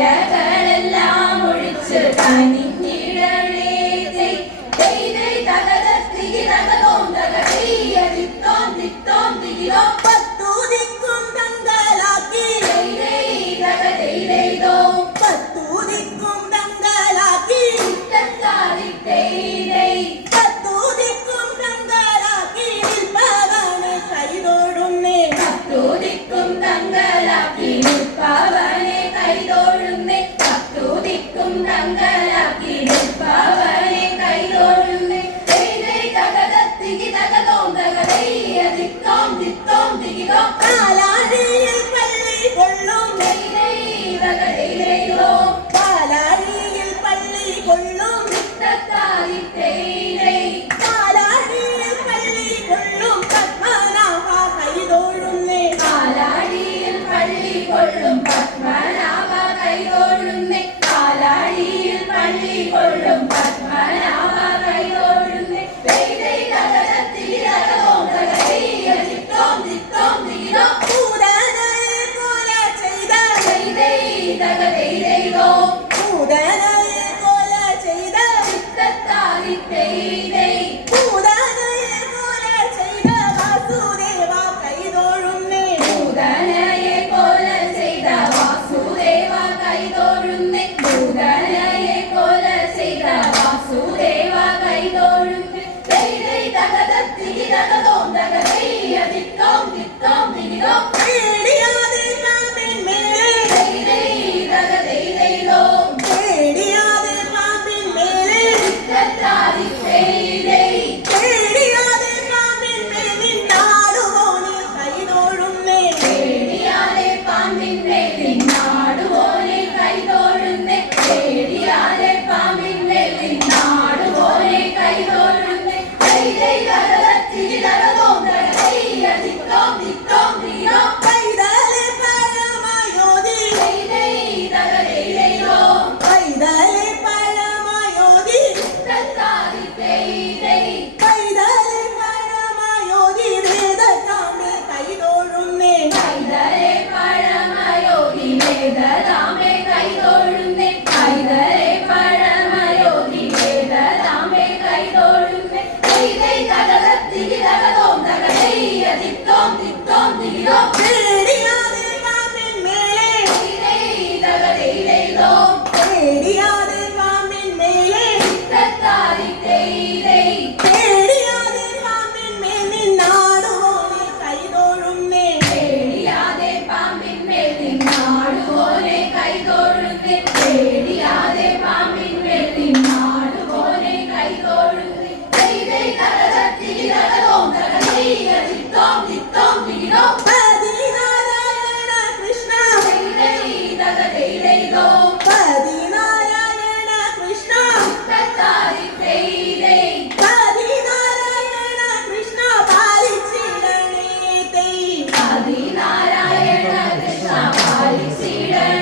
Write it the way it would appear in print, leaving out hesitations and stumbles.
തിരകളെല്ലാം ഒഴിച്ച് കനിഞ്ഞിടണേ തകതോം തകതീയ തിത്തോം തിത്തോം തികിലോ പത്തൂതിക്കും തങ്കലാക്കി തകതൈതോ പത്തൂതിക്കും തങ്കലാക്കി പത്തൂതിക്കും തങ്കലാക്കി നിൽപ്പവനെ കൈതൊഴുന്നേ പത്തൂതിക്കും തങ്കലാക്കി നിൽപ്പവനെ കൈതൊഴുന്നേ പത്തൂതിക്കും തങ്കലാക്കി നിൽപ്പവനെ കൈതൊഴുന്നേ പാലാഴിയിൽ പള്ളി കൊള്ളും പാലാഴിയിൽ പള്ളി കൊള്ളും പാലാഴിയിൽ പള്ളി കൊള്ളും പത്മനാഭ കൈതൊഴുന്നേ പാലാഴിയിൽ പള്ളി കൊള്ളും പത്മനാഭ കൈതൊഴുന്നേ പാലാഴിയിൽ പള്ളി കൊള്ളും പത്മനാഭ കൈതൊഴുന്നേ പൂതനയെ കൊല ചെയ്ത വാസുദേവ കൈതൊഴുന്നേ പൂതനയെ കൊല ചെയ്ത വാസുദേവ കൈതൊഴുന്നേ പൂതനയെ കൊല ചെയ്ത വാസുദേവ കൈതൊഴുന്നേ തകതോം തകതൈയ തിത്തോം തിത്തോം തികിലോ പേടിയാതെ പാമ്പിന്മേലെ തകതൈതോ പേടിയാതെ പാമ്പിന്മേലെ പേടിയാതെ പാമ്പിന്മേൽ നിന്നാടുവോനെ കൈതൊഴുന്നേ പേടിയാതെ പാമ്പിന്മേൽ നിന്നാടുവോനെ കൈതൊഴുന്നേ പേടിയാതെ പാമ്പിന്മേൽ നിന്നാടുവോനെ കൈതൊഴുന്നേ തകതോം തകതൈയ തിത്തോം തിത്തോം തികിലോ പൈതലെ പരമയോധി തകതൈതോ പൈതലെ പരമയോധി പൈതലെ പരമയോധി വേദകാമേ കൈതൊഴുന്നേ കൈതരെ പഴമയോധി വേദതാമേ കൈതൊഴുന്നേ കൈതരെ പഴമയോധി വേദതാമേ കൈതൊഴുന്നേ തകതോം തകതൈയ തിത്തോം തിത്തോം തികിലോ പേടിയാതെ പാമ്പിന്മേലെ തകതൈതോ പേടിയാതെ പാമ്പിന്മേലെ പേടിയാതെ പാമ്പിന്മേൽ നിന്നാടുവോനെ കൈതൊഴുന്നേ പേടിയാതെ പാമ്പിന്മേൽ നിന്നാടുവോനെ കൈതൊഴുന്നേ പേടിയാതെ പാമ്പിന്മേൽ നിന്നാടുവോനെ കൈതൊഴുന്നേ തകതോം തകതൈയ തിത്തോം തിത്തോം തികിലോ പതിനാരായണ കൃഷ്ണ തകതൈതോ പതിനാരായണ കൃഷ്ണ പതിനാരായണ കൃഷ്ണ പാലിച്ചിടണേ തൈ ആദിനാരായണ കൃഷ്ണ പാലിച്ചിടണേ